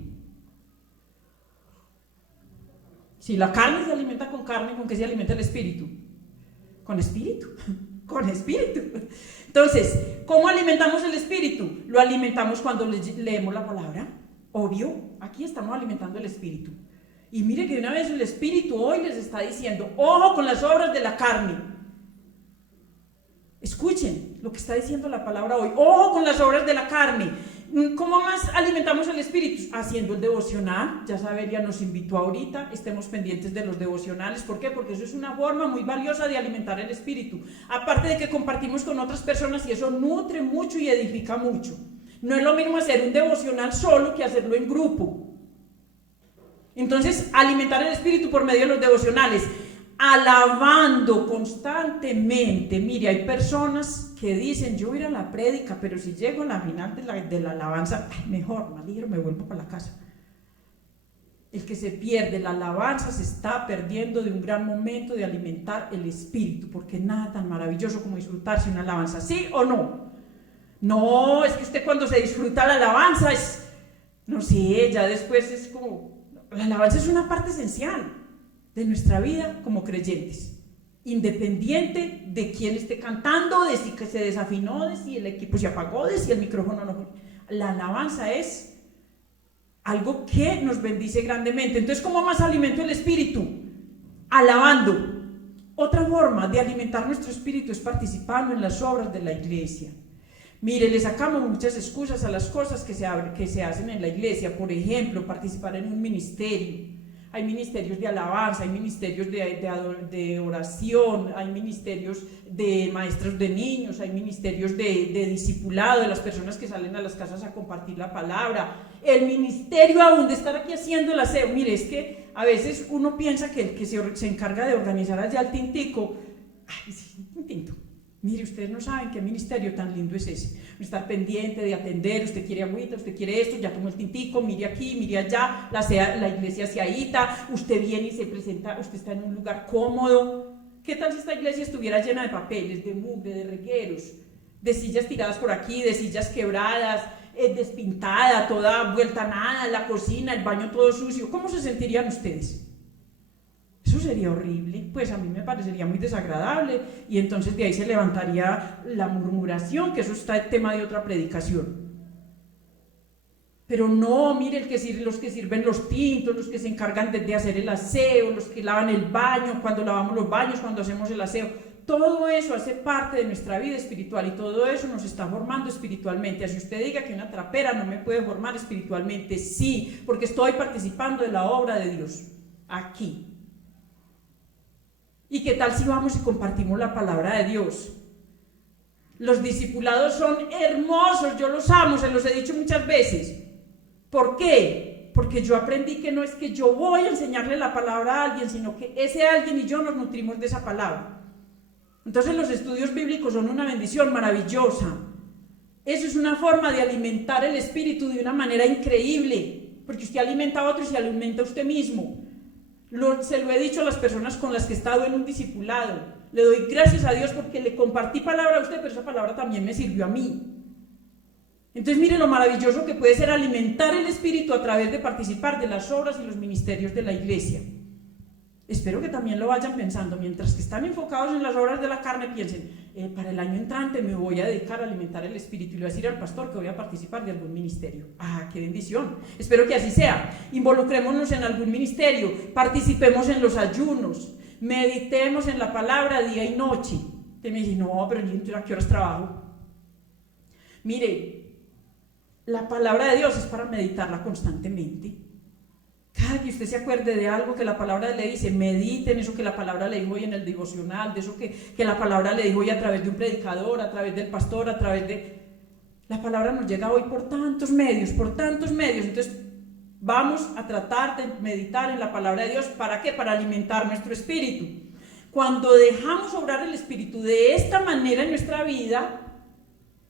Si la carne se alimenta con carne, ¿con qué se alimenta el espíritu? Con espíritu, con espíritu. Entonces, ¿cómo alimentamos el espíritu? Lo alimentamos cuando leemos la palabra. Obvio, aquí estamos alimentando el espíritu. Y mire que de una vez el espíritu hoy les está diciendo, ojo con las obras de la carne. Escuchen lo que está diciendo la palabra hoy. Ojo con las obras de la carne. ¿Cómo más alimentamos el espíritu? Haciendo el devocional. Ya Saberia nos invitó ahorita. Estemos pendientes de los devocionales. ¿Por qué? Porque eso es una forma muy valiosa de alimentar el espíritu. Aparte de que compartimos con otras personas y eso nutre mucho y edifica mucho. No es lo mismo hacer un devocional solo que hacerlo en grupo. Entonces, alimentar el espíritu por medio de los devocionales. Alabando constantemente. Mire, hay personas que dicen, yo voy a ir a la prédica, pero si llego a la final de la alabanza, mejor, me vuelvo para la casa. El que se pierde la alabanza se está perdiendo de un gran momento de alimentar el espíritu, porque nada tan maravilloso como disfrutarse una alabanza, ¿sí o no? No, es que usted cuando se disfruta la alabanza es, no sé, ya después es como, la alabanza es una parte esencial de nuestra vida como creyentes, independiente de quién esté cantando, de si que se desafinó, de si el equipo se apagó, de si el micrófono no. La alabanza es algo que nos bendice grandemente. Entonces, ¿cómo más alimento el espíritu? Alabando. Otra forma de alimentar nuestro espíritu es participando en las obras de la iglesia. Mire, le sacamos muchas excusas a las cosas que se hacen en la iglesia. Por ejemplo, participar en un ministerio. Hay ministerios de alabanza, hay ministerios de oración, hay ministerios de maestros de niños, hay ministerios de discipulado, de las personas que salen a las casas a compartir la palabra. El ministerio aún de estar aquí haciendo el aseo. Mire, es que a veces uno piensa que el que se encarga de organizar allá el tintico, ay, sí, un tinto. Mire, ustedes no saben qué ministerio tan lindo es ese. Estar pendiente de atender, usted quiere agüita, usted quiere esto, ya tomó el tintico, mire aquí, mire allá, la iglesia se ahita, usted viene y se presenta, usted está en un lugar cómodo. ¿Qué tal si esta iglesia estuviera llena de papeles, de mugre, de regueros, de sillas tiradas por aquí, de sillas quebradas, despintada, toda vuelta a nada, la cocina, el baño todo sucio? ¿Cómo se sentirían ustedes? Eso sería horrible, pues a mí me parecería muy desagradable y entonces de ahí se levantaría la murmuración, que eso está el tema de otra predicación. Pero no, mire, los que sirven los tintos, los que se encargan de hacer el aseo, los que lavan el baño, cuando lavamos los baños, cuando hacemos el aseo, todo eso hace parte de nuestra vida espiritual y todo eso nos está formando espiritualmente. Así usted diga que una trapera no me puede formar espiritualmente, sí, porque estoy participando de la obra de Dios aquí. ¿Y qué tal si vamos y compartimos la palabra de Dios? Los discipulados son hermosos, yo los amo, se los he dicho muchas veces. ¿Por qué? Porque yo aprendí que no es que yo voy a enseñarle la palabra a alguien, sino que ese alguien y yo nos nutrimos de esa palabra. Entonces los estudios bíblicos son una bendición maravillosa. Eso es una forma de alimentar el espíritu de una manera increíble, porque usted alimenta a otro y se alimenta a usted mismo. Se lo he dicho a las personas con las que he estado en un discipulado. Le doy gracias a Dios porque le compartí palabra a usted, pero esa palabra también me sirvió a mí. Entonces mire lo maravilloso que puede ser alimentar el espíritu a través de participar de las obras y los ministerios de la iglesia. Espero que también lo vayan pensando, mientras que están enfocados en las obras de la carne, piensen, para el año entrante me voy a dedicar a alimentar el espíritu y le voy a decir al pastor que voy a participar de algún ministerio. ¡Ah, qué bendición! Espero que así sea. Involucrémonos en algún ministerio, participemos en los ayunos, meditemos en la palabra día y noche. Usted me dice, no, pero ¿a qué horas trabajo? Mire, la palabra de Dios es para meditarla constantemente. Cada que usted se acuerde de algo que la palabra le dice, medite en eso que la palabra le dijo hoy en el devocional, de eso que la palabra le dijo hoy a través de un predicador, a través del pastor, a través de... La palabra nos llega hoy por tantos medios, entonces vamos a tratar de meditar en la palabra de Dios. ¿Para qué? Para alimentar nuestro espíritu. Cuando dejamos obrar el espíritu de esta manera en nuestra vida,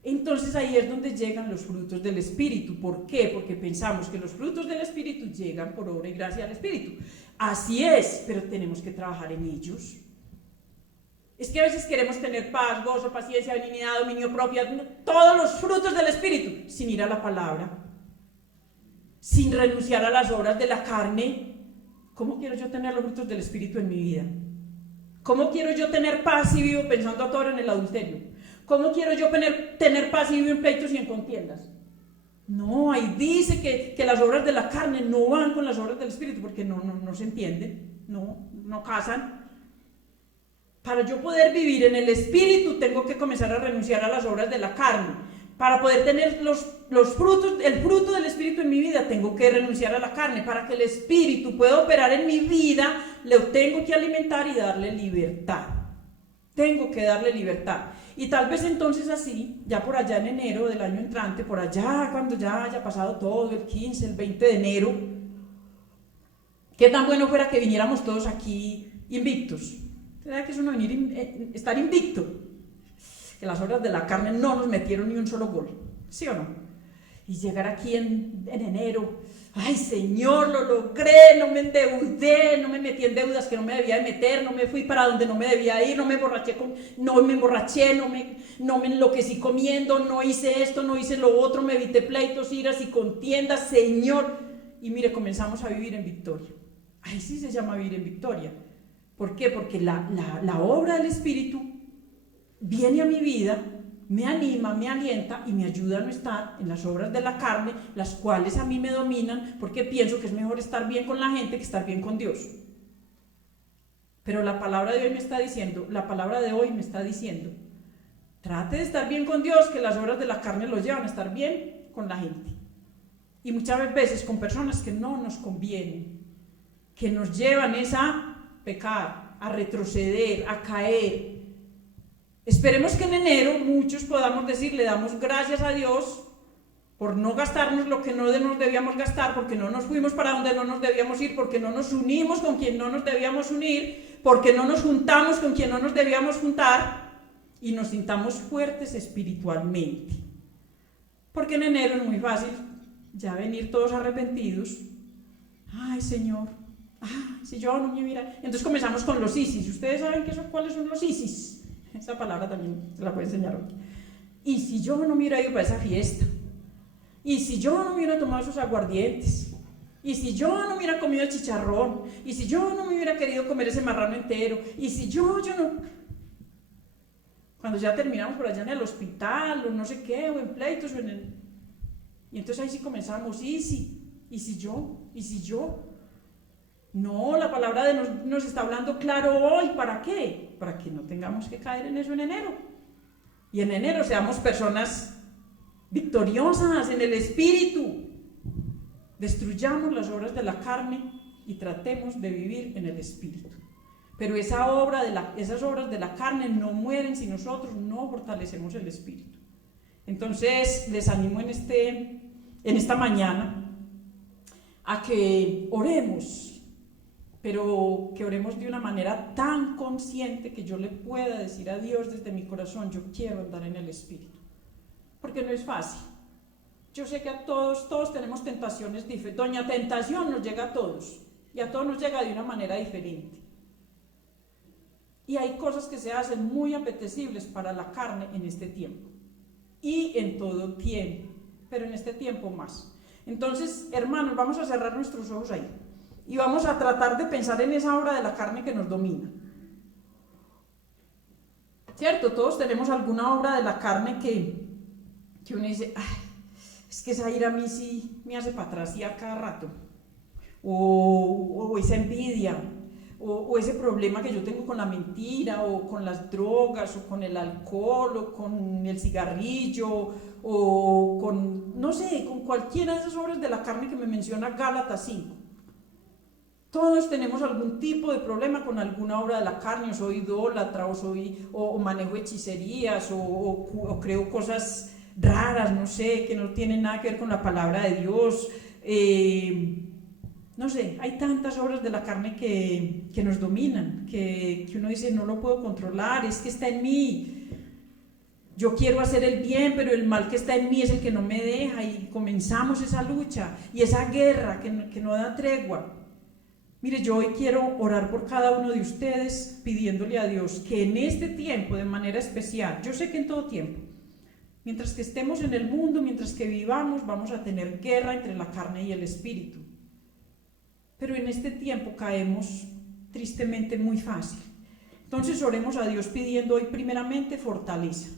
entonces ahí es donde llegan los frutos del Espíritu. ¿Por qué? Porque pensamos que los frutos del Espíritu llegan por obra y gracia del Espíritu. Así es, pero tenemos que trabajar en ellos. Es que a veces queremos tener paz, gozo, paciencia, benignidad, dominio propio, todos los frutos del Espíritu, sin ir a la palabra, sin renunciar a las obras de la carne. ¿Cómo quiero yo tener los frutos del Espíritu en mi vida? ¿Cómo quiero yo tener paz y vivo pensando a toda hora en el adulterio? ¿Cómo quiero yo tener paz y vivir en pleitos y en contiendas? No, ahí dice que las obras de la carne no van con las obras del Espíritu, porque no se entienden, no casan. Para yo poder vivir en el Espíritu tengo que comenzar a renunciar a las obras de la carne. Para poder tener los frutos, el fruto del Espíritu en mi vida, tengo que renunciar a la carne. Para que el Espíritu pueda operar en mi vida, le tengo que alimentar y darle libertad. Tengo que darle libertad. Y tal vez entonces así, ya por allá en enero del año entrante, por allá cuando ya haya pasado todo, el 15, el 20 de enero, qué tan bueno fuera que viniéramos todos aquí invictos. ¿Verdad que es uno estar invicto? Que las obras de la carne no nos metieron ni un solo gol, ¿sí o no? Y llegar aquí en enero, ay Señor, lo logré, no me endeudé, no me metí en deudas que no me debía de meter, no me fui para donde no me debía ir, no me emborraché, no me enloquecí comiendo, no hice esto, no hice lo otro, me evité pleitos, iras y contiendas, Señor. Y mire, comenzamos a vivir en victoria. Ahí sí se llama vivir en victoria. ¿Por qué? Porque la obra del Espíritu viene a mi vida, me anima, me alienta y me ayuda a no estar en las obras de la carne, las cuales a mí me dominan, porque pienso que es mejor estar bien con la gente que estar bien con Dios. Pero la palabra de hoy me está diciendo, trate de estar bien con Dios, que las obras de la carne lo llevan a estar bien con la gente. Y muchas veces con personas que no nos convienen, que nos llevan a pecar, a retroceder, a caer. Esperemos que en enero muchos podamos decir, le damos gracias a Dios por no gastarnos lo que no nos debíamos gastar, porque no nos fuimos para donde no nos debíamos ir, porque no nos unimos con quien no nos debíamos unir, porque no nos juntamos con quien no nos debíamos juntar, y nos sintamos fuertes espiritualmente. Porque en enero es muy fácil ya venir todos arrepentidos. Ay Señor, si yo no me hubiera... Entonces comenzamos con los ISIS. ¿Ustedes saben cuáles son los ISIS? Esa palabra también se la voy a enseñar hoy. Y si yo no me hubiera ido para esa fiesta, y si yo no me hubiera tomado esos aguardientes, y si yo no me hubiera comido el chicharrón, y si yo no me hubiera querido comer ese marrano entero, y si yo no... Cuando ya terminamos por allá en el hospital, o no sé qué, o en pleitos, o en el... Y entonces ahí sí comenzamos, y si yo, No, la palabra de nos está hablando claro hoy. ¿Para qué? Para que no tengamos que caer en eso en enero. Y en enero seamos personas victoriosas en el espíritu. Destruyamos las obras de la carne y tratemos de vivir en el espíritu. Pero esas obras de la carne no mueren si nosotros no fortalecemos el espíritu. Entonces les animo en esta mañana a que oremos, pero que oremos de una manera tan consciente que yo le pueda decir a Dios desde mi corazón: yo quiero andar en el espíritu, porque no es fácil. Yo sé que a todos tenemos tentaciones diferentes. Doña Tentación nos llega a todos, y a todos nos llega de una manera diferente. Y hay cosas que se hacen muy apetecibles para la carne en este tiempo, y en todo tiempo, pero en este tiempo más. Entonces, hermanos, vamos a cerrar nuestros ojos ahí, y vamos a tratar de pensar en esa obra de la carne que nos domina. ¿Cierto? Todos tenemos alguna obra de la carne que uno dice: ay, es que esa ira a mí sí me hace para atrás y a cada rato, o esa envidia, o ese problema que yo tengo con la mentira, o con las drogas, o con el alcohol, o con el cigarrillo, o con, no sé, con cualquiera de esas obras de la carne que me menciona Gálatas 5. Todos tenemos algún tipo de problema con alguna obra de la carne. O soy idólatra, o manejo hechicerías, o creo cosas raras, no sé, que no tienen nada que ver con la palabra de Dios. No sé, hay tantas obras de la carne que nos dominan, que uno dice: no lo puedo controlar, es que está en mí. Yo quiero hacer el bien, pero el mal que está en mí es el que no me deja, y comenzamos esa lucha y esa guerra que no da tregua. Mire, yo hoy quiero orar por cada uno de ustedes, pidiéndole a Dios que en este tiempo, de manera especial, yo sé que en todo tiempo, mientras que estemos en el mundo, mientras que vivamos, vamos a tener guerra entre la carne y el espíritu. Pero en este tiempo caemos tristemente muy fácil. Entonces oremos a Dios pidiendo hoy primeramente fortaleza.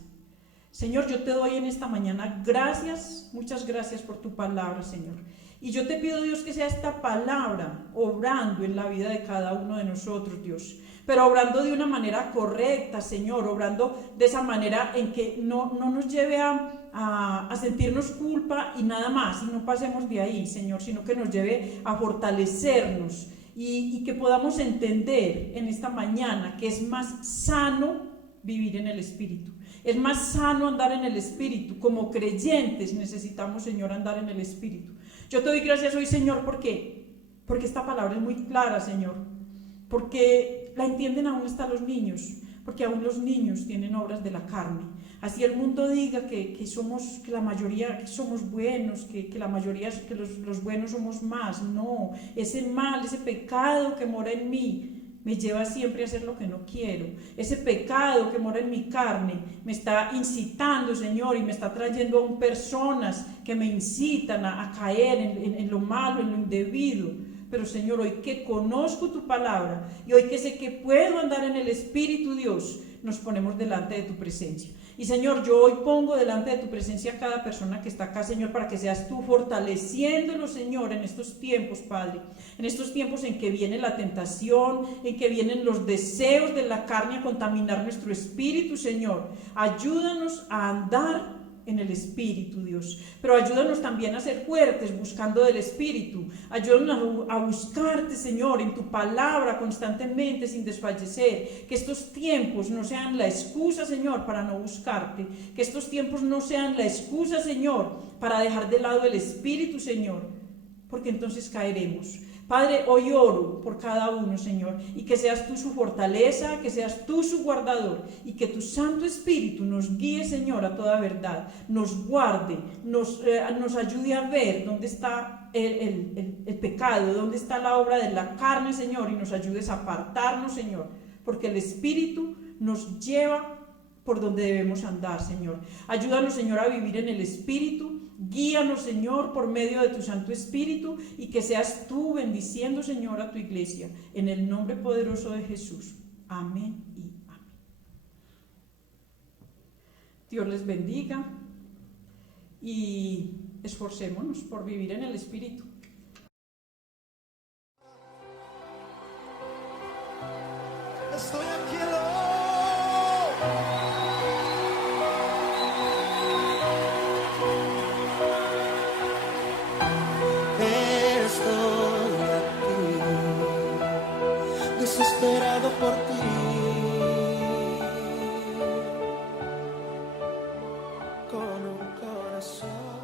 Señor, yo te doy en esta mañana gracias, muchas gracias por tu palabra, Señor. Y yo te pido, Dios, que sea esta palabra obrando en la vida de cada uno de nosotros, Dios, pero obrando de una manera correcta, Señor, obrando de esa manera en que no nos lleve a sentirnos culpa y nada más, y no pasemos de ahí, Señor, sino que nos lleve a fortalecernos y que podamos entender en esta mañana que es más sano vivir en el Espíritu. Es más sano andar en el Espíritu. Como creyentes necesitamos, Señor, andar en el Espíritu. Yo te doy gracias hoy, Señor, porque esta palabra es muy clara, Señor, porque la entienden aún hasta los niños, porque aún los niños tienen obras de la carne. Así el mundo diga que la mayoría somos buenos, que los buenos somos más. No, ese mal, ese pecado que mora en mí me lleva siempre a hacer lo que no quiero. Ese pecado que mora en mi carne me está incitando, Señor, y me está trayendo a personas que me incitan a caer en lo malo, en lo indebido. Pero, Señor, hoy que conozco tu palabra y hoy que sé que puedo andar en el Espíritu, Dios, nos ponemos delante de tu presencia. Y, Señor, yo hoy pongo delante de tu presencia a cada persona que está acá, Señor, para que seas tú fortaleciéndolo, Señor, en estos tiempos, Padre, en estos tiempos en que viene la tentación, en que vienen los deseos de la carne a contaminar nuestro espíritu, Señor. Ayúdanos a andar en el Espíritu, Dios, pero ayúdanos también a ser fuertes buscando del Espíritu. Ayúdanos a buscarte, Señor, en tu palabra constantemente sin desfallecer. Que estos tiempos no sean la excusa, Señor, para no buscarte. Que estos tiempos no sean la excusa, Señor, para dejar de lado el Espíritu, Señor, porque entonces caeremos. Padre, hoy oro por cada uno, Señor, y que seas tú su fortaleza, que seas tú su guardador, y que tu Santo Espíritu nos guíe, Señor, a toda verdad, nos guarde, nos ayude a ver dónde está el pecado, dónde está la obra de la carne, Señor, y nos ayudes a apartarnos, Señor, porque el Espíritu nos lleva por donde debemos andar, Señor. Ayúdanos, Señor, a vivir en el Espíritu. Guíanos, Señor, por medio de tu Santo Espíritu, y que seas tú bendiciendo, Señor, a tu iglesia, en el nombre poderoso de Jesús. Amén y amén. Dios les bendiga y esforcémonos por vivir en el Espíritu. por ti. Con un corazón